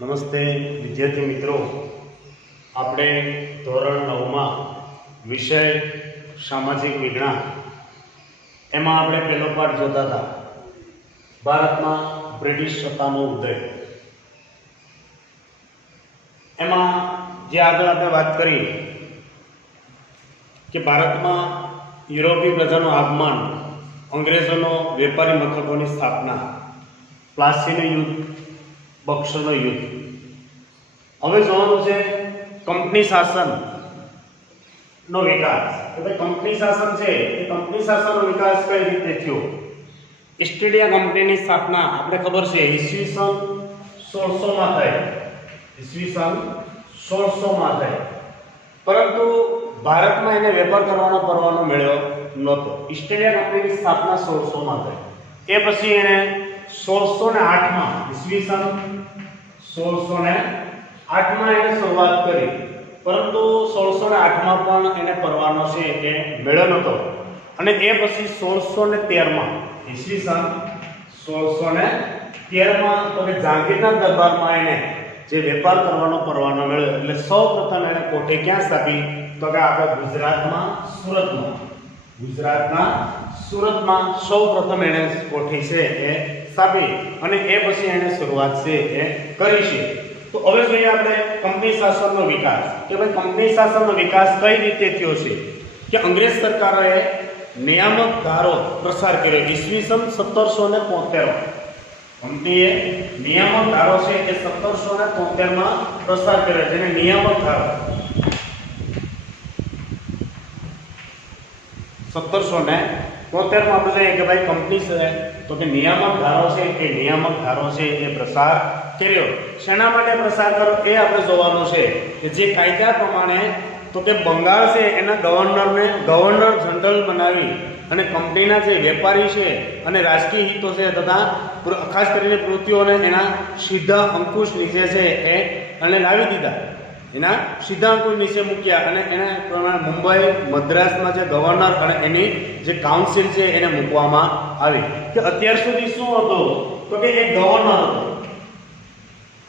નમસ્તે વિદ્યાર્થી મિત્રો, આપણે ધોરણ 9માં વિષય સામાજિક વિજ્ઞાન એમાં આપણે પહેલો પાઠ જોતા હતા, ભારતમાં બ્રિટિશ સત્તાનો ઉદય. એમાં જે આગળ આપણે વાત કરી કે ભારતમાં યુરોપીય પ્રજાનું આગમન, અંગ્રેજોનો વેપારી મથકોની સ્થાપના, પ્લાસીનું યુદ્ધ, બક્સરનો યુદ્ધ. હવે જોવાનું છે કંપની શાસનનો વિકાસ. એટલે કંપની શાસન છે એ કંપની શાસનનો વિકાસ કઈ રીતે થયો. ઈસ્ટ ઇન્ડિયા કંપનીની સ્થાપના આપણે ખબર છે ઈસવીસન 1600 માં થઈ. ઈસવીસન 1600 માં થઈ, પરંતુ ભારતમાં એને વેપાર કરવાનો પરવાનો મળ્યો નહોતો. ઈસ્ટ ઇન્ડિયા કંપનીની સ્થાપના 1600 માં થઈ. એ પછી એને 1608 માં ઈસવીસન 1608 માં એને શરૂઆત કરી, પરંતુ 1608 માં પણ એને પરવાનો છે એ મળ્યો નહોતો. અને એ પછી 1613 માં ઈસવીસન 1613 માં તો કે જહાંગીરના દરબારમાં એને જે વેપાર કરવાનો પરવાનો મળ્યો. એટલે સૌપ્રથમ એને કોઠી ક્યાં સ્થાપી તો કે આપણે ગુજરાતમાં સુરતમાં સૌપ્રથમ એને કોઠી છે એ સ્થાપી અને એ પછી એને શરૂઆત છે એ કરી છે. તો હવે જોઈએ આપણે કંપની શાસનનો વિકાસ કે ભાઈ કંપની શાસનનો વિકાસ કઈ રીતે થયો છે. કે અંગ્રેજ સરકારે નિયામક ધારો પ્રસાર કર્યો ઈસવીસન 1773. કંપનીએ નિયામક ધારો છે એ 1773 માં પ્રસાર કર્યો, જેને નિયામક ધારો 1773 માં આપણે કે ભાઈ કંપની છે તો કે નિયામક ધારો છે એ નિયામક ધારો છે એ પ્રસાર કર્યો. શેના માટે પ્રસાર કર્યો એ આપણે જોવાનું છે કે જે કાયદા પ્રમાણે તો કે બંગાળ છે એના ગવર્નરને ગવર્નર જનરલ બનાવી અને કંપનીના જે વેપારી છે અને રાજકીય હિતો છે તથા ખાસ કરીને પ્રવૃત્તિઓને એના સીધા અંકુશ નીચે છે એ અને લાવી દીધા. એના સીધા અંકુશ નીચે મૂક્યા અને એના પ્રમાણે મુંબઈ મદ્રાસમાં જે ગવર્નર અને એની જે કાઉન્સિલ છે એને મૂકવામાં આવી. કે અત્યાર સુધી શું હતું તો કે એક ગવર્નર હતો.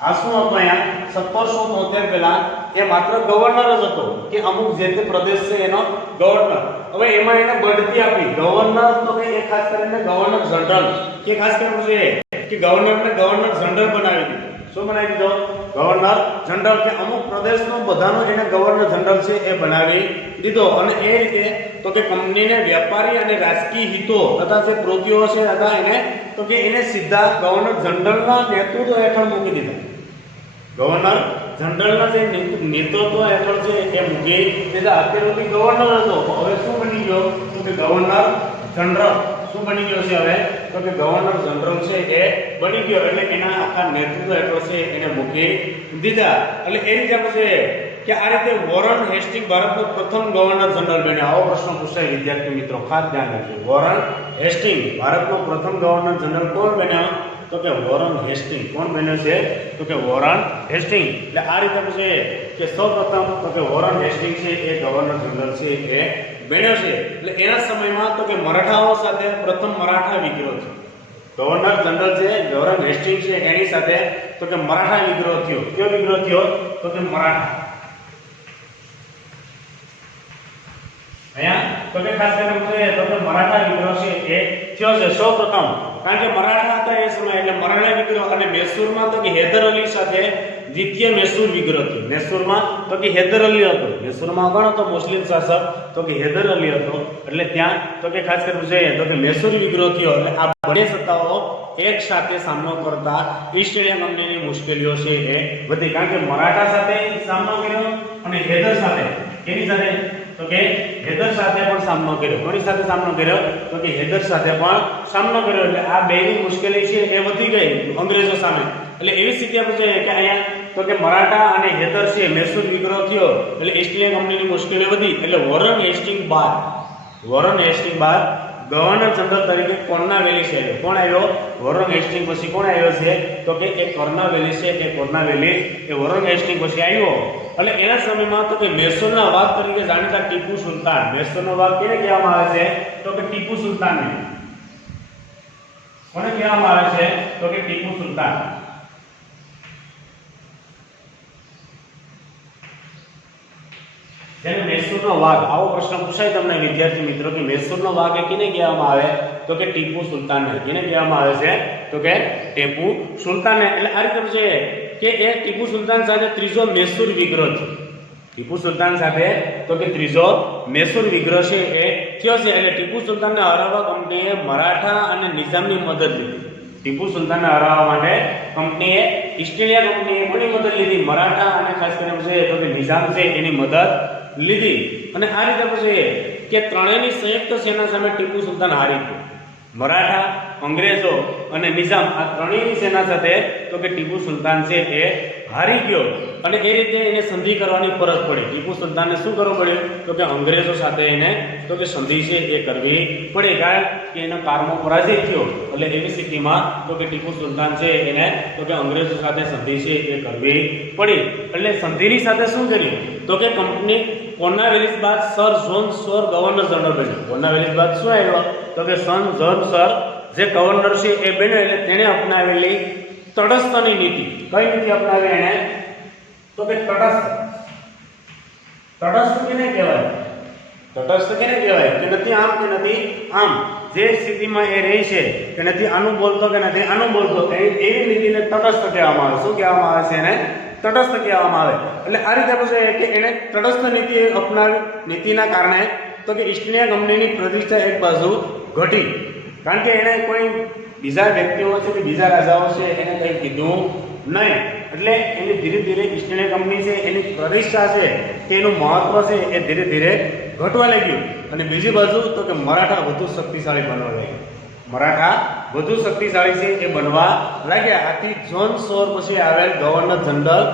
આ શું હતું અહીંયા 1773 પહેલા એ માત્ર ગવર્નર જ હતો કે અમુક જે તે પ્રદેશ છે એનો ગવર્નર. હવે એમાં એને બઢતી આપી ગવર્નર તો કે એ ખાસ કરીને ગવર્નર જનરલ કે ખાસ કરીને છે કે ગવર્નરને ગવર્નર જનરલ બનાવી દીધો. શું બનાવી દીધો? Governor general. કે અમુક પ્રદેશનો બધાનો એને ગવર્નર જનરલ છે એ બનાવી દીધો. અને એ રીતે તો કે કંપનીને વેપારી અને રાજકીય હિતો તથા જે પ્રવૃત્તિઓ છે તથા એને તો કે એને સીધા ગવર્નર જનરલના નેતૃત્વ હેઠળ મૂકી દીધા. ગવર્નર જનરલના જે નેતૃત્વ હેઠળ છે એ મૂકી દીધા. અત્યાર સુધી ગવર્નર હતો, હવે શું બની ગયો તો કે ગવર્નર જનરલ. શું બની ગયો છે હવે તો કે ગવર્નર જનરલ છે એ બની ગયો. એટલે એના આખા નેતૃત્વ હેઠળ છે એને મૂકી દીધા. એટલે એ રીતે આપણે કે આ રીતે વોરન હેસ્ટિંગ ભારતનો પ્રથમ ગવર્નર જનરલ બન્યો. આવો પ્રશ્ન પૂછાય વિદ્યાર્થી મિત્રો, ખાસ ધ્યાન રાખજો. વોરન હેસ્ટિંગ ભારતનો પ્રથમ ગવર્નર જનરલ કોણ બન્યો તો કે વોરન હેસ્ટિંગ. કોણ બન્યો છે તો કે વોરન હેસ્ટિંગ. એટલે આ રીતે છે કે સૌપ્રથમ તો કે વોરન હેસ્ટિંગ છે એ ગવર્નર જનરલ છે એ બન્યો છે. એટલે એના સમયમાં તો કે મરાઠાઓ સાથે પ્રથમ મરાઠા વિગ્રહ છે. ગવર્નર જનરલ છે વોરન હેસ્ટિંગ છે એની સાથે તો કે મરાઠા વિગ્રહ થયો. કયો વિગ્રહ થયો તો કે મરાઠા. અહીંયા તો કે ખાસ કરીને તો કે મરાઠા વિગ્રહ છે એ થયો છે સૌપ્રથમ. કારણ કે મરાઠા હતા એ સમયે એટલે મરાઠા વિગ્રહ. અને મૈસૂરમાં તો કે હૈદર અલી સાથે દ્વિતીય મૈસૂર વિગ્રહ થયો. મૈસૂરમાં તો કે હૈદર અલી હતો. મૈસૂરમાં કોણ હતો? મુસ્લિમ શાસક તો કે હૈદર અલી હતો. એટલે ત્યાં તો કે ખાસ કરીને જોઈએ તો કે મૈસૂર વિગ્રહ થયો. એટલે આ બંને સત્તાઓ એક સાથે સામનો કરતા ઈસ્ટ ઇન્ડિયા કંપનીની મુશ્કેલીઓ છે એ વધી. કારણ કે મરાઠા સાથે સામનો કર્યો અને હૈદર સાથે એની સાથે તો કે હૈદર સાથે પણ સામનો કર્યો. કોની સાથે સામનો કર્યો તો કે હૈદર સાથે પણ સામનો કર્યો. એટલે આ બેની મુશ્કેલી છે એ વધી ગઈ અંગ્રેજો સામે. એટલે એવી સ્થિતિ આપણે છે કે અહીંયા તો કે મરાઠા અને હૈદર છે મૈસૂર વિગ્રહ થયો. એટલે ઈસ્ટ ઇન્ડિયા કંપનીની મુશ્કેલી વધી. એટલે વોરન હેસ્ટિંગ બાદ ગવર્નર જનરલ તરીકે કોર્નવાલિસ છે. કોણ આવ્યો? વોરન હેસ્ટિંગ પછી કોણ આવ્યો છે તો કે એ કોર્નવાલિસ છે. એ કોર્નવાલિસ એ વોરન હેસ્ટિંગ પછી આવ્યો. એટલે એના સમયમાં તો કે મૈસૂરના વાઘ તરીકે જાણીતા ટીપુ સુલતાન. મૈસૂરનો વાઘ કેને કહેવામાં આવે છે તો કે ટીપુ સુલતાનને. કોને કહેવામાં આવે છે તો કે ટીપુ સુલતાન. જેને મૈસૂરનો વાઘ, આવો પ્રશ્ન પૂછાય તમને વિદ્યાર્થી મિત્રો કે મૈસૂરનો વાઘ એ કિને કહેવામાં આવે તો કે ટીપુ સુલતાનને. કિને કહેવામાં આવે છે તો કે ટીપુ સુલતાનને. એટલે આ રીતે છે કે એ ટીપુ સુલતાન સાથે ત્રીજો મૈસૂર વિગ્રહ છે. ટીપુ સુલતાન સાથે તો કે ત્રીજો મૈસૂર વિગ્રહ છે એ થયો છે. એટલે ટીપુ સુલતાનને હરાવવા કંપનીએ મરાઠા અને નિઝામની મદદ લીધી. ટીપુ સુલતાનને હરાવવા માટે કંપનીએ ઈસ્ટ ઇન્ડિયા કંપનીએ કોની મદદ લીધી? મરાઠા અને ખાસ કરીને છે તો કે નિઝામ છે એની મદદ લીધી. અને આ રીતે પછી કે ત્રણેયની સંયુક્ત સેના સામે ટીપુ સુલતાન હારી ગયો. મરાઠા, અંગ્રેજો અને નિઝામ આ ત્રણેયની સેના સાથે તો કે ટીપુ સુલતાન છે એ હારી ગયો. અને એ રીતે એને સંધિ કરવાની ફરજ પડી. ટીપુ સુલતાનને શું કરવું પડ્યું તો કે અંગ્રેજો સાથે એને તો કે સંધિ છે એ કરવી પડી, કારણ કે એનો કારમો પરાજય થયો. એટલે એવી સ્થિતિમાં તો કે ટીપુ સુલતાન છે એને તો કે અંગ્રેજો સાથે સંધિ છે એ કરવી પડી. એટલે સંધિની સાથે શું કર્યું તો કે કંપની કોર્નવાલિસ બાદ સર જોન સોર ગવર્નર જનરલ બન્યો. કોર્નવાલિસ બાદ શું આવ્યો તો કે સન જોન સર જે ગવર્નર છે એ બન્યો. એટલે તેણે અપનાવેલી તટસ્થની નીતિ. કઈ નીતિ અપનાવી એને તો કે તટસ્થ. તટસ્થ કેને કહેવાય? તટસ્થ કેને કહેવાય કે નથી આમ કે નથી આમ, જે સ્થિતિમાં એ રહે છે કે નથી આનું બોલતો કે નથી આનું બોલતો, એવી નીતિને તટસ્થ કહેવામાં આવે. શું કહેવામાં આવે છે એને? તટસ્થ કહેવામાં આવે. એટલે આ રીતે પછી કે એને તટસ્થ નીતિ અપનાવી. નીતિના કારણે તો કે ઈસ્ટ ઇન્ડિયા કંપનીની પ્રતિષ્ઠા એક બાજુ ઘટી, કારણ કે એને કોઈ બીજા વ્યક્તિઓ છે કે બીજા રાજાઓ છે એને કંઈ કીધું નહીં. એટલે એની ધીરે ધીરે ઈસ્ટ ઇન્ડિયા કંપની છે એની પ્રતિષ્ઠા છે તેનું મહત્વ છે એ ધીરે ધીરે ઘટવા લાગ્યું. અને બીજી બાજુ તો કે મરાઠા વધુ શક્તિશાળી બનવા લાગ્યા. મરાઠા વધુ શક્તિશાળી છે એ બનવા લાગ્યા. આથી જોન સોર પછી આવેલ ગવર્નર જનરલ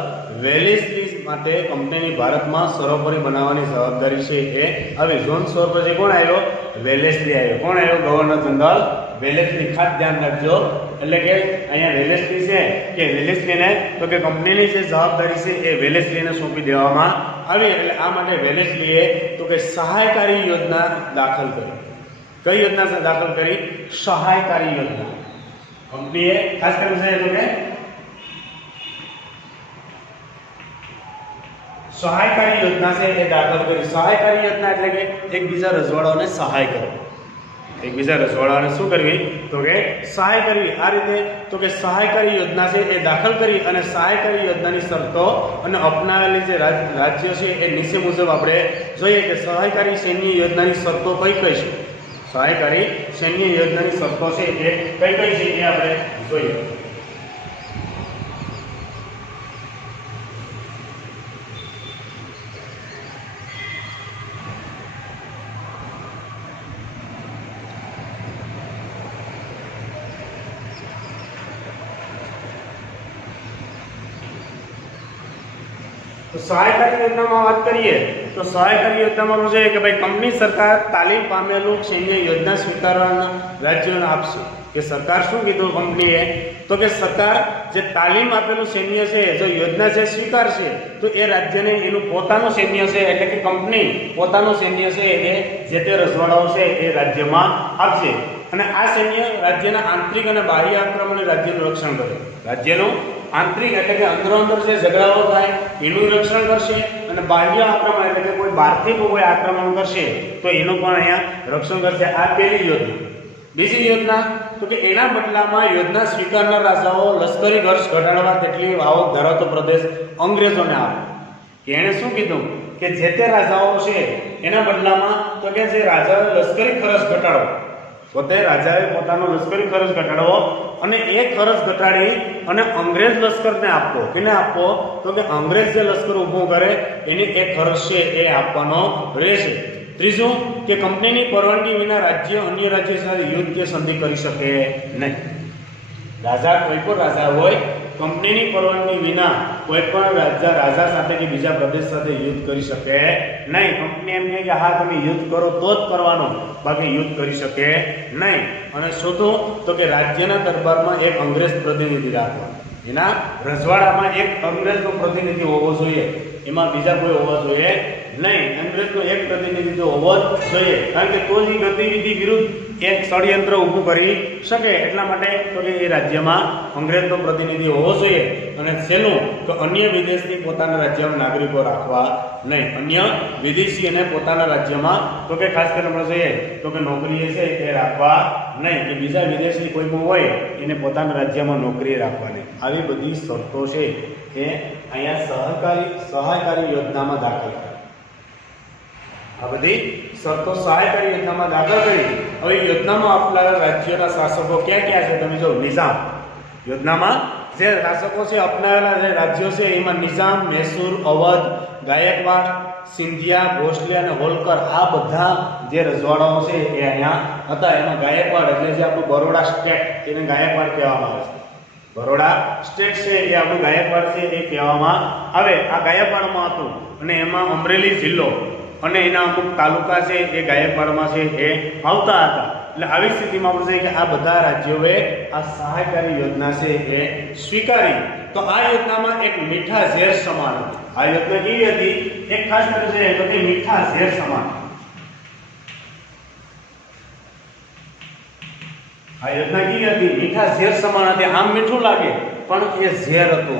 વેલેસ્લી માટે કંપનીની ભારતમાં સર્વોપરી બનાવવાની જવાબદારી છે એ આવી. જોન સોર પછી કોણ આવ્યો? વેલેસ્લી આવ્યો. કોણ આવ્યો? Governor general Wellesley. ખાસ ધ્યાન રાખજો. એટલે કે અહીંયા વેલેસ્લી છે કે વેલેસ્લીને તો કે કંપનીની જે જવાબદારી છે એ વેલેસ્લીને સોંપી દેવામાં આવી. એટલે આ માટે વેલેસ્લીએ તો કે સહાયકારી યોજના દાખલ કરી. કઈ યોજના દાખલ કરી? સહાયકારી યોજના. કંપનીએ ખાસ કરીને તો કે સહાયકારી યોજના છે એ દાખલ કરી. સહાયકારી યોજના એટલે કે એકબીજા રજવાડાઓને સહાય કરો. એકબીજા રજવાડાઓને શું કરવી તો કે સહાય કરવી. આ રીતે તો કે સહાયકારી યોજના છે એ દાખલ કરી. અને સહાયકારી યોજનાની શરતો અને અપનાવેલી જે રાજ્યો છે એ નીચે મુજબ આપણે જોઈએ કે સહાયકારી સૈન્ય યોજનાની શરતો કઈ કઈ છે. સહાયકારી સૈન્ય યોજનાની શરતો છે એ કઈ કઈ છે એ આપણે જોઈએ. તો સહાયકારી યોજનામાં વાત કરીએ તો સહાયકારી યોજનામાં છે કે ભાઈ કંપની સરકાર તાલીમ પામેલું સૈન્ય યોજના સ્વીકારવાના રાજ્યોને આપશે. કે સરકાર શું કીધું કંપનીએ તો કે સરકાર જે તાલીમ આપેલું સૈન્ય છે જો યોજના છે સ્વીકારશે તો એ રાજ્યને એનું પોતાનું સૈન્ય છે એટલે કે કંપની પોતાનું સૈન્ય છે એ જે તે રજવાડાઓ છે એ રાજ્યમાં આપશે. અને આ સૈન્ય રાજ્યના આંતરિક અને બાહ્ય આક્રમણથી રાજ્યનું રક્ષણ કરે. રાજ્યનું આંતરિક એટલે કે અંદરો અંદર જે ઝઘડાઓ થાય એનું રક્ષણ કરશે, અને બાહ્ય આક્રમણ એટલે કે કોઈ બહારથી કોઈ આક્રમણ કરશે તો એનું પણ અહીંયા રક્ષણ કરશે. આ પહેલી યોજના. બીજી યોજના તો કે એના બદલામાં યોજના સ્વીકારનાર રાજાઓ લશ્કરી ખર્ચ ઘટાડવા તેટલી આવક ધરાવતો પ્રદેશ અંગ્રેજોને આપે. એણે શું કીધું કે જે તે રાજાઓ છે એના બદલામાં તો કે જે રાજાઓએ લશ્કરી ખર્ચ ઘટાડવો, પોતે રાજાએ પોતાનો લશ્કરી ખર્ચ ઘટાડવો અને એ ખર્ચ ઘટાડી અને અંગ્રેજ લશ્કરને આપવો. કેને આપવો તો કે અંગ્રેજ જે લશ્કર ઊભું કરે એની એ ખર્ચ છે એ આપવાનો રહેશે. ત્રીજું કે કંપનીની પરવાનગી વિના રાજ્ય અન્ય રાજ્ય સાથે યુદ્ધ કે સંધિ કરી શકે નહીં. રાજા કોઈ પણ રાજા હોય કંપનીની પરવાનગી વિના કોઈ પણ રાજા સાથે કે બીજા પ્રદેશ સાથે યુદ્ધ કરી શકે નહીં. કંપની એમ કહે કે હા તમે યુદ્ધ કરો તો જ કરવાનો, બાકી યુદ્ધ કરી શકે નહીં. અને ચોથું તો કે રાજ્યના દરબારમાં એક અંગ્રેજ પ્રતિનિધિ રાખવાનો. એના રજવાડામાં એક અંગ્રેજનો પ્રતિનિધિ હોવો જોઈએ, એમાં બીજા કોઈ હોવા જોઈએ નહીં. અંગ્રેજનો એક પ્રતિનિધિ તો હોવો જ જોઈએ, કારણ કે તો જ ગતિવિધિ વિરુદ્ધ એક ષડયંત્ર ઊભું કરી શકે એટલા માટે તો કે એ રાજ્યમાં અંગ્રેજનો પ્રતિનિધિ હોવો જોઈએ અને છેલ્લું તો અન્ય વિદેશથી પોતાના રાજ્યમાં નાગરિકો રાખવા નહીં. અન્ય વિદેશી અને પોતાના રાજ્યમાં તો કે ખાસ કરીને આપણે જોઈએ તો કે નોકરીએ છે એ રાખવા નહીં કે બીજા વિદેશી કોઈ પણ હોય એને પોતાના રાજ્યમાં નોકરી રાખવા નહીં. આવી બધી શરતો છે એ અહીંયા સહાયકારી યોજનામાં દાખલ કરી. આ બધી શરતો સહાયકારી યોજનામાં દાખલ કરી. હવે યોજનામાં આપેલા રાજ્યોના શાસકો ક્યાં ક્યાં છે તમે જો નિઝામ યોજનામાં જે શાસકો છે અપનાવેલા જે રાજ્યો છે એમાં નિઝામ, મૈસૂર, અવધ, ગાયકવાડ, સિંધિયા, ભોસલે અને હોલકર આ બધા જે રજવાડાઓ છે એ અહીંયા હતા. એમાં ગાયકવાડ એટલે જે આપણું બરોડા સ્ટેટ એને ગાયકવાડ કહેવામાં આવે છે. બરોડા સ્ટેટ છે એ આપણું ગાયકવાડ છે એ કહેવામાં આવે. આ ગાયકવાડમાં હતું અને એમાં અમરેલી જિલ્લો અને એના અમુક તાલુકા છે એ ગાયકવાડમાં છે એ આવતા હતા. એટલે આવી સ્થિતિમાં આપણે કે આ બધા રાજ્યોએ આ સહાયકારી યોજના છે એ સ્વીકારી. તો આ યોજનામાં એક મીઠા ઝેર સમાન હતી. આ યોજના કેવી હતી? એક ખાસ કરીને તો કે મીઠા ઝેર સમાન. આ યોજના કેવી હતી? મીઠા ઝેર સમાન હતી. આમ મીઠું લાગે પણ એ ઝેર હતું.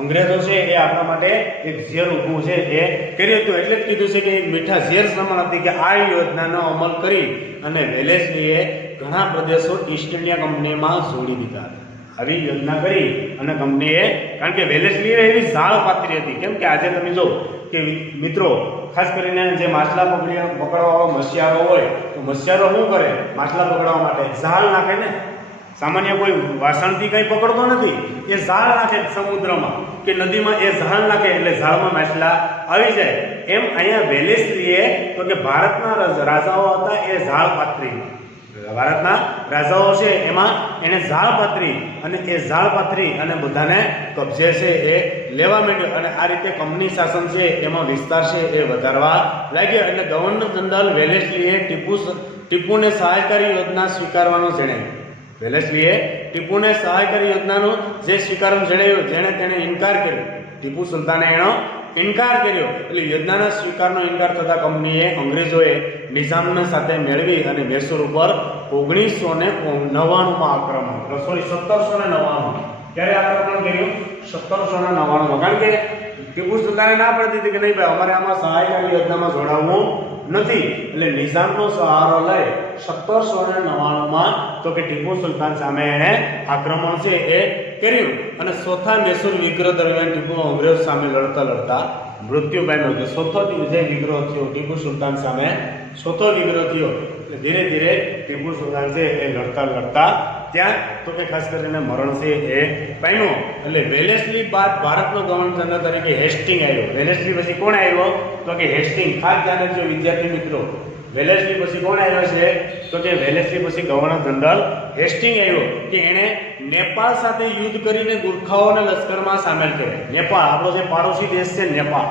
અંગ્રેજો છે એ આપણા માટે એક ઝેર ઊભું છે એ કર્યું હતું. એટલે જ કીધું છે કે એક મીઠા ઝેર સમાન હતી કે આ યોજનાનો અમલ કરી અને વેલેસ્લીએ ઘણા પ્રદેશો ઈસ્ટ ઇન્ડિયા કંપનીમાં જોડી દીધા હતા. આવી યોજના કરી અને કંપનીએ, કારણ કે વેલેસ્લીએ એવી ઝાળ પાથરી હતી. કેમ કે આજે તમે જો કે મિત્રો ખાસ કરીને જે માછલા પકડવાવાળો મસીયારો હોય તો મસીયારો શું કરે? માછલા પકડવા માટે ઝાળ નાખે ને. સામાન્ય કોઈ વાસણથી કંઈ પકડતો નથી, એ ઝાળ નાખે સમુદ્રમાં કે નદીમાં, એ ઝાળ નાખે એટલે ઝાડમાં માછલા આવી જાય. એમ અહીંયા વેલેસ્લીએ તો કે ભારતના રાજાઓ હતા એ ઝાળ પાથરી, ભારતના રાજાઓ છે એમાં એને ઝાળ પાથરી અને એ ઝાળ પાથરી અને બધાને કબજે છે એ લેવા માંડ્યો. અને આ રીતે કંપની શાસન છે એમાં વિસ્તાર છે એ વધારવા લાગ્યો. એટલે ગવર્નર જનરલ વેલેસ્લીએ ટીપુને સહાયકારી યોજના સ્વીકારવાનો જણાવ્યો. વેલેસ્લીએ ટીપુને સહાયકારી યોજનાનું જે સ્વીકારવાનું જણાવ્યું, જેણે તેને ઇનકાર કર્યો. ટીપુ સુલતાને એનો ઇનકાર કર્યો. એટલે યોજનાના સ્વીકારનો ઇનકાર થતા કંપનીએ અંગ્રેજોએ નિઝામને સાથે મેળવી અને મૈસૂર ઉપર 1999માં આક્રમણ, 1799 ત્યારે આક્રમણ કર્યું 1799. કારણ કે ટીપુ સુલતાને ના પડતી હતી કે નહીં ભાઈ અમારે આમાં સહાયકારી યોજનામાં જોડાવવું નથી. એટલે નિઝામનો સહારો લઈ 1799માં તો કે ટીપુ સુલતાન સામે એણે આક્રમણ છે એ કર્યું. અને ચોથા મૈસૂર વિગ્રહ દરમિયાન ટીપુ અંગ્રેજ સામે લડતા મૃત્યુ પામ્યો. કે ચોથો જે વિગ્રહ થયો ટીપુ સુલતાન સામે, ચોથો વિગ્રહ થયો. એટલે ધીરે ધીરે ટીપુ સુલતાન છે એ લડતા ત્યાં તો કે ખાસ કરીને મરણ છે એ પામ્યો. એટલે વેલેસ્લી બાદ ભારતનો ગવર્નર જનરલ તરીકે હેસ્ટિંગ આવ્યો. વેલેસ્લી પછી કોણ આવ્યો? તો કે હેસ્ટિંગ. ખાસ ધ્યાન રાખજો વિદ્યાર્થી મિત્રો, વેલેસ્લી પછી કોણ આવ્યો છે? તો કે વેલેસ્લી પછી ગવર્નર જનરલ હેસ્ટિંગ આવ્યો કે એણે નેપાળ સાથે યુદ્ધ કરીને ગુરખાઓને લશ્કરમાં સામેલ કર્યા. નેપાળ આપણો જે પાડોશી દેશ છે, નેપાળ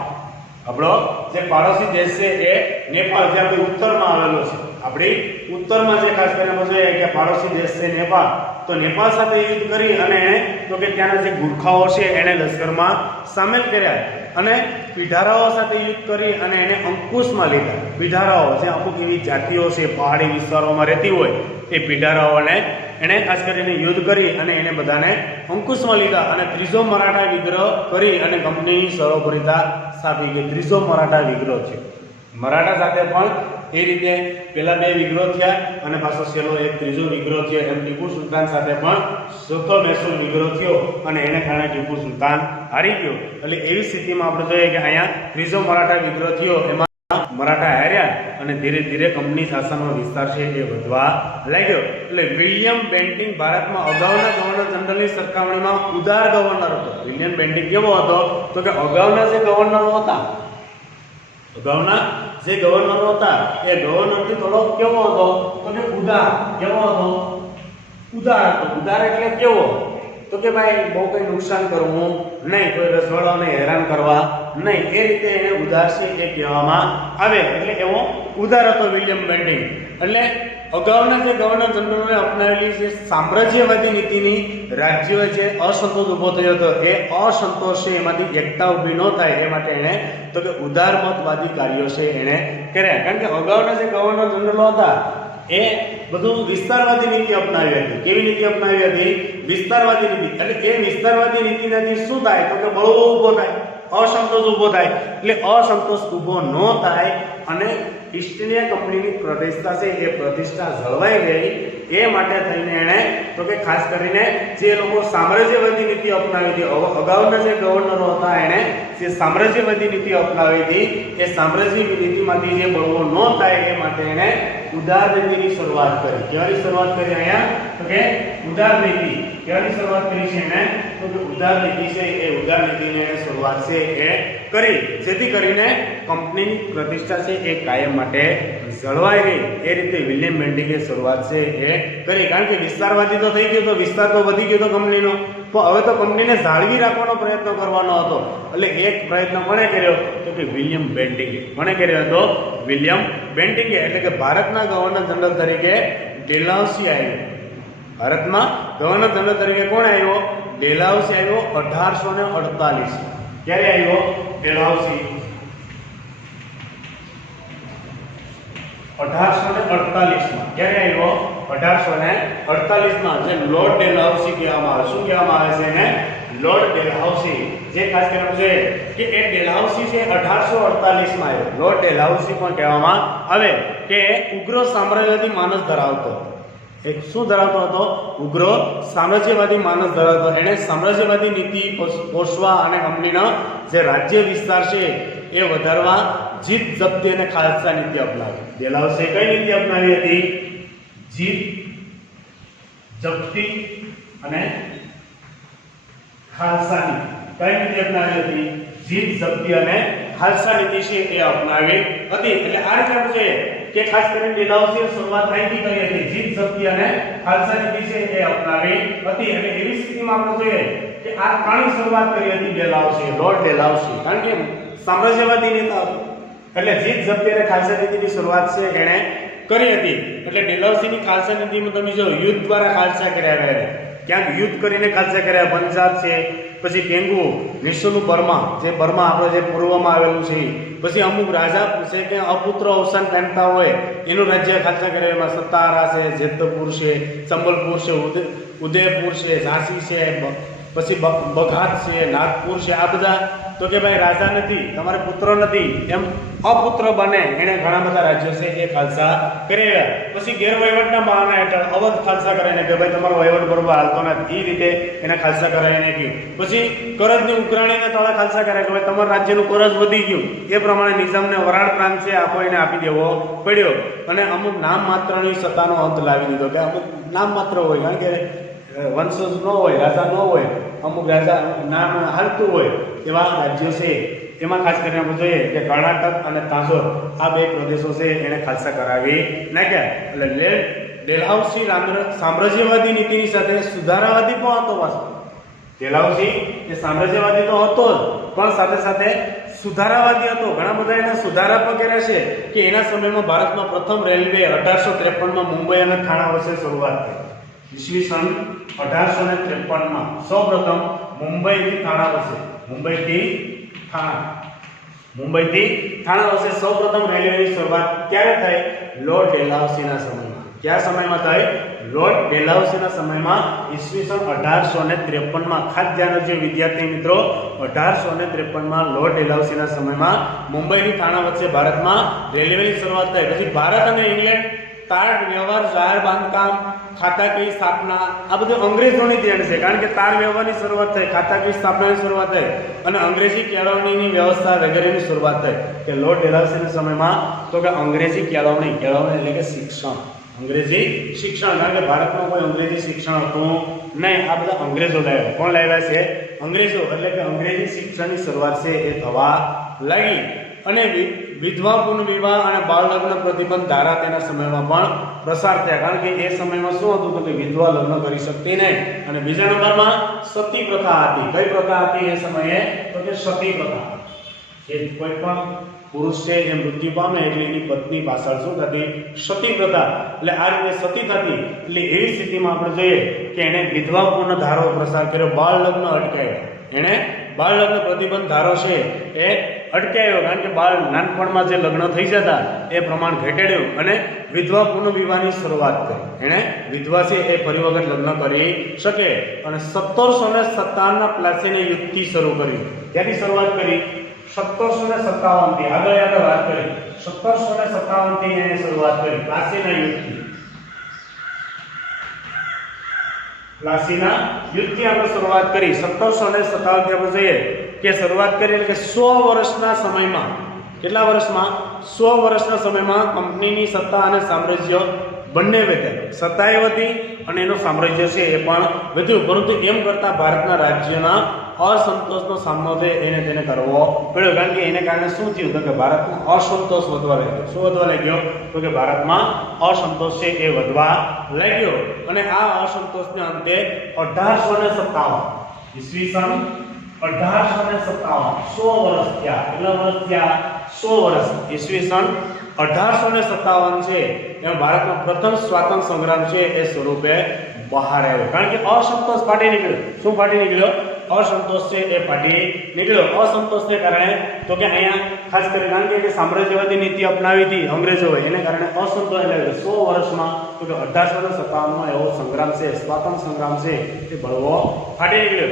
આપણો જે પાડોશી દેશ છે એ નેપાળ, જે આપણી ઉત્તરમાં આવેલો છે. આપણી ઉત્તરમાં જે ખાસ કરીને જોઈએ કે પાડોશી દેશ છે નેપાળ, તો નેપાળ સાથે યુદ્ધ કરી અને એણે તો કે ત્યાંના જે ગુરખાઓ છે એને લશ્કરમાં સામેલ કર્યા. અને પીઢારાઓ સાથે યુદ્ધ કરી અને એને અંકુશમાં લીધા. પીઢારાઓ જે અમુક એવી જાતિઓ છે પહાડી વિસ્તારોમાં રહેતી હોય એ પીઢારાઓને એણે ખાસ કરીને યુદ્ધ કરી અને એને બધાને અંકુશમાં લીધા. અને ત્રીજો મરાઠા વિગ્રહ કરી અને કંપનીની સરોપરિતા સ્થાપી. કે ત્રીજો મરાઠા વિગ્રહ છે. મરાઠા સાથે પણ એ રીતે પેલા બે વિગ્રહ થયા અને પાછો છેલ્લો એક ત્રીજો વિગ્રહ થયો. એમ ટીપુ સુલતાન સાથે પણ ચોથો મૈસૂર વિગ્રહ થયો અને એને કારણે ટીપુ સુલતાન હારી ગયો. એટલે એવી સ્થિતિમાં આપણે જોઈએ કે અહીંયા ત્રીજો મરાઠા વિગ્રહ થયો, એમાં મરાઠા હાર્યા અને ધીરે ધીરે કંપની શાસનનો વિસ્તાર છે એ વધવા લાગ્યો. એટલે વિલિયમ બેન્ટિંગ ભારતમાં અગાઉના ગવર્નર જનરલની સરખામણીમાં ઉદાર ગવર્નર હતો. વિલિયમ બેન્ટિંગ કેવો હતો? તો કે અગાઉના જે ગવર્નરો હતા, અગાઉના જે ગવર્નરો હતા એ ગવર્નરથી થોડો કેવો હતો? તો કે ઉદાર. કેવો હતો? ઉદાર હતો. ઉદાર એટલે કેવો? તો કે ભાઈ બહુ કંઈ નુકસાન કરવું નહીં, કોઈ રજવાડાઓને હેરાન કરવા નહીં, એ રીતે એને ઉદાર છે એ કહેવામાં આવે. એટલે એવો ઉદાર હતો વિલિયમ બેન્ટિંગ. એટલે અગાઉના જે ગવર્નર જનરલોને અપનાવેલી જે સામ્રાજ્યવાદી નીતિની રાજ્યોએ જે અસંતોષ ઊભો થયો હતો, એ અસંતોષ છે એમાંથી એકતા ઊભી ન થાય એ માટે એણે તો કે ઉદારમતવાદી કાર્યો છે એણે કર્યા. કારણ કે અગાઉના જે ગવર્નર જનરલો હતા એ બધું વિસ્તારવાદી નીતિ અપનાવી હતી. કેવી નીતિ અપનાવી હતી? વિસ્તારવાદી નીતિ. એટલે એ વિસ્તારવાદી નીતિનાથી શું થાય તો કે બળવો ઊભો થાય, અસંતોષ ઊભો થાય. એટલે અસંતોષ ઊભો ન થાય અને ઈસ્ટ ઇન્ડિયા કંપનીની પ્રતિષ્ઠા છે એ પ્રતિષ્ઠા જળવાઈ ગઈ. એ માટે થઈને એણે તો કે ખાસ કરીને જે લોકો સામ્રાજ્યવાદી નીતિ અપનાવી હતી, અગાઉના જે ગવર્નરો હતા એણે જે સામ્રાજ્યવાદી નીતિ અપનાવી હતી, એ સામ્રાજ્યવાદી નીતિમાંથી જે બળવો ન થાય એ માટે એણે ઉદાર નીતિની શરૂઆત કરી. કેવાની શરૂઆત કરી અહીંયા તો કે ઉદાર નીતિ. કેવાની શરૂઆત કરી છે એણે તો કે ઉદાર નીતિ છે એ ઉદાર નીતિની એણે શરૂઆત છે એ કરી, જેથી કરીને કંપનીની પ્રતિષ્ઠા છે એ કાયમ માટે જળવાઈ ગઈ. એ રીતે વિલિયમ બેન્ટિંગે શરૂઆત છે એ કરી. કારણ કે વિસ્તારવાદી તો થઈ ગયો, તો વિસ્તાર તો વધી ગયો તો કંપનીનો, તો હવે તો કંપનીને જાળવી રાખવાનો પ્રયત્ન કરવાનો હતો. એટલે એક પ્રયત્ન કોણે કર્યો તો કે વિલિયમ બેન્ટિંગે. કોણે કર્યો હતો? વિલિયમ બેન્ટિંગે. એટલે કે ભારતના ગવર્નર જનરલ તરીકે ડેલહાઉસી આવ્યો. ભારતમાં ગવર્નર જનરલ તરીકે કોણ આવ્યો? ડેલહાઉસી આવ્યો 1848. ક્યારે આવ્યો ડેલહાઉસી? 1848 ક્યારે આવ્યો? 1848 જે લોર્ડ ડેલહાઉસી કહેવામાં આવે. શું કહેવામાં આવે છે એને? લોર્ડ ડેલહાઉસી. જે ખાસ કરીને જોઈએ કે એ ડેલહાઉસી છે 1848 આવ્યો. લોર્ડ ડેલહાઉસી પણ કહેવામાં આવે કે ઉગ્ર સામ્રાજ્યવાદી માનસ ધરાવતો. એક શું ધરાવતો હતો? ઉગ્ર સામ્રાજ્યવાદી માનસ ધરાવતો. એણે સામ્રાજ્યવાદી નીતિ પોષવા અને કંપનીનો જે રાજ્ય વિસ્તાર છે એ વધારવા જીત જપ્તી અને ખાલસા નીતિ અપનાવી. ડેલહાઉસીએ કઈ નીતિ અપનાવી હતી? જીત જપ્તી અને ખાલસા નીતિ. કઈ નીતિ અપનાવી હતી? જીત જપ્તી અને ખાલસા નીતિ છે એ અપનાવી હતી. એટલે આ રીતે આપણે જોઈએ કે ખાસ કરીને ડેલહાઉસીએ શરૂઆત અહીંથી કરી હતી. જીત જપ્તી અને ખાલસા નીતિ છે એ અપનાવી હતી. એટલે એવી સ્થિતિમાં આપણે જોઈએ કે આ ત્રણની શરૂઆત કરી હતી ડેલહાઉસી, લોર્ડ ડેલહાઉસી. કારણ કે સામ્રાજ્યવાદી નેતા હતો. એટલે જીત જપ્તી અને ખાલસા નીતિની શરૂઆત છે એણે કરી હતી. એટલે ડેલહાઉસીની ખાલસા નીતિમાં તમે જો યુદ્ધ દ્વારા ખાલસા કર્યા ગયા. ક્યાંક યુદ્ધ કરીને ખાલસા કર્યા. પંજાબ છે, પછી પેંગુ, નિશુનું બર્મા, જે બર્મા આપણે જે પૂર્વમાં આવેલું છે, પછી અમુક રાજા છે કે અપુત્ર અવસાન પામતા હોય એનું રાજ્ય ખાલસા કર્યા. એમાં સતારા છે, જેતપુર છે, સંબલપુર છે, ઉદયપુર છે, ઝાંસી છે, પછી બઘાત છે, નાગપુર છે. આ બધા તો કે ભાઈ રાજા નથી, તમારે પુત્ર નથી, એમ અપુત્ર બને એને ઘણા બધા રાજ્યો છે એ ખાલસા કર્યા. પછી ગેરવહીવટના બહાના હેઠળ અવધ ખાલસા કરાવીને કે ભાઈ તમારો વહીવટ બરોબર હાલતો નથી, એ રીતે એને ખાલસા કરાવીને ગયું. પછી કરજની ઉકરાણીને તળે ખાલસા કર્યા કે ભાઈ તમારા રાજ્યનું કરજ વધી ગયું. એ પ્રમાણે નિઝામને વરાળ પ્રાંત છે આપો એને આપી દેવો પડ્યો. અને અમુક નામ માત્રની સત્તાનો અંત લાવી દીધો કે અમુક નામ માત્ર હોય, કારણ કે વંશજ ન હોય, રાજા ન હોય, અમુક રાજા નામ હાલતું હોય એવા રાજ્યો છે. એમાં ખાસ કરીને આપણે જોઈએ કે કર્ણાટક અને તાંજોર આ બે પ્રદેશો છે એને ખાલસા કરાવી નાખ્યા. એટલે ડેલહાઉસી સામ્રાજ્યવાદી નીતિની સાથે સુધારાવાદી પણ હતો. પાછો ડેલહાઉસી એ સામ્રાજ્યવાદી તો હતો જ, પણ સાથે સાથે સુધારાવાદી હતો. ઘણા બધા એના સુધારા પણ કર્યા છે કે એના સમયમાં ભારતમાં પ્રથમ રેલવે 1853માં મુંબઈ અને થાણા વચ્ચે શરૂઆત થઈ. ઈસવીસન 1853માં સૌપ્રથમ મુંબઈથી થાણા વચ્ચે, મુંબઈથી થાણા વચ્ચે સૌપ્રથમ રેલવેની શરૂઆત ક્યારે થઈ? લોર્ડ ડેલહાઉસીના સમયમાં. કયા સમયમાં થઈ? લોર્ડ ડેલહાઉસીના સમયમાં ઈસવીસન 1853માં. ખાસ ધ્યાન રાખજો વિદ્યાર્થી મિત્રો, 1853માં લોર્ડ ડેલહાઉસીના સમયમાં મુંબઈથી થાણા વચ્ચે ભારતમાં રેલવેની શરૂઆત થઈ. પછી ભારત અને ઇંગ્લેન્ડ તાર વ્યવહાર, જાહેર બાંધકામ, ખાતાકીય સ્થાપના, આ બધું અંગ્રેજોની દેણ છે. કારણ કે તાર વ્યવહારની શરૂઆત થઈ, ખાતાકીય સ્થાપનાની શરૂઆત થઈ અને અંગ્રેજી કેળવણીની વ્યવસ્થા વગેરેની શરૂઆત થઈ. કે લોર્ડ ડેલહાઉસીના સમયમાં તો કે અંગ્રેજી કેળવણી એટલે કે શિક્ષણ, અંગ્રેજી શિક્ષણ. કારણ કે ભારતમાં કોઈ અંગ્રેજી શિક્ષણ હતું નહીં. આ બધા અંગ્રેજો લાવ્યા. કોણ લાવ્યા છે? અંગ્રેજો. એટલે કે અંગ્રેજી શિક્ષણની શરૂઆત છે એ થવા લાગી. અને વિધવા પુનઃ વિવાહ અને બાળ લગ્ન પ્રતિબંધ ધારા તેના સમયમાં પણ પ્રસાર થયા. કારણ કે એ સમયમાં શું હતું કે વિધવા લગ્ન કરી શકતી નહીં. અને બીજા નંબરમાં સતી પ્રથા હતી. કઈ પ્રથા હતી એ સમયે? તો કે સતી પ્રથા. કે કોઈ પણ પુરુષ છે જે મૃત્યુ પામે એટલે એની પત્ની પાછળ શું થતી? સતી પ્રથા. એટલે આ રીતે સતી થતી. એટલે એવી સ્થિતિમાં આપણે જોઈએ કે એણે વિધવા પુનઃ ધારો પ્રસાર કર્યો, બાળ લગ્ન અટકાવ્યા. એણે બાળ લગ્ન પ્રતિબંધ ધારો છે એ અટકાયો, કારણ કે બાળ નાનપણમાં જે લગ્ન થઈ જતા એ પ્રમાણ ઘટાડ્યું અને વિધવા પુનઃવિવાહની શરૂઆત કરી. એણે વિધવા છે એ ફરી વખત લગ્ન કરી શકે અને 1757ના પ્લાસીની યુદ્ધથી શરૂ કરી. ત્યાંથી શરૂઆત કરી 1757 થી આગળ વાત કરી. 1757 થી એને શરૂઆત કરી પ્લાસીના યુદ્ધથી. પ્લાસીના યુદ્ધથી આપણે શરૂઆત કરી. 1757 થી આપણે જોઈએ કે શરૂઆત કરી એટલે કે 100 વર્ષના સમયમાં, કેટલા વર્ષમાં? 100 વર્ષના સમયમાં કંપનીની સત્તા અને સામ્રાજ્ય બંને વધ્યા. સત્તાએ વધી અને એનું સામ્રાજ્ય છે એ પણ વધ્યું, પરંતુ એમ કરતા ભારતના રાજ્યોના અસંતોષનો સામનો છે એને તેને કરવો પડ્યો. કારણ કે એને કારણે શું થયું તો કે ભારતમાં અસંતોષ વધવા લાગ્યો. શું વધવા લાગ્યો તો કે ભારતમાં અસંતોષ છે એ વધવા લાગ્યો. અને આ અસંતોષને અંતે 1857 ઈસવીસન 1857 100 વર્ષ થયા. કેટલા વર્ષ થયા? 100 વર્ષ. ઈસવીસન 1857 છે એમાં ભારતનો પ્રથમ સ્વાતંત્ર્ય સંગ્રામ છે એ સ્વરૂપે બહાર આવ્યો. કારણ કે અસંતોષ ફાટી નીકળ્યો. શું ફાટી નીકળ્યો? અસંતોષ છે એ ફાટી નીકળ્યો. અસંતોષને કારણે તો કે અહીંયા ખાસ કરી કારણ કે સામ્રાજ્યવાદી નીતિ અપનાવી હતી અંગ્રેજોએ, એને કારણે અસંતોષ એટલે 100 વર્ષમાં તો કે 1857માં એવો સંગ્રામ છે, સ્વાતંત્ર્ય સંગ્રામ છે એ બળવો ફાટી નીકળ્યો.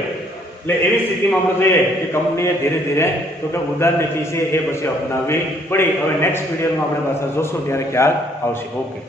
એટલે એવી સ્થિતિમાં આપણે જોઈએ કે કંપનીએ ધીરે ધીરે તો કે ઉદાર નીતિ છે એ પછી અપનાવવી પડી. હવે નેક્સ્ટ વિડીયોમાં આપણે પાછા જોશું ત્યારે ખ્યાલ આવશે. ઓકે.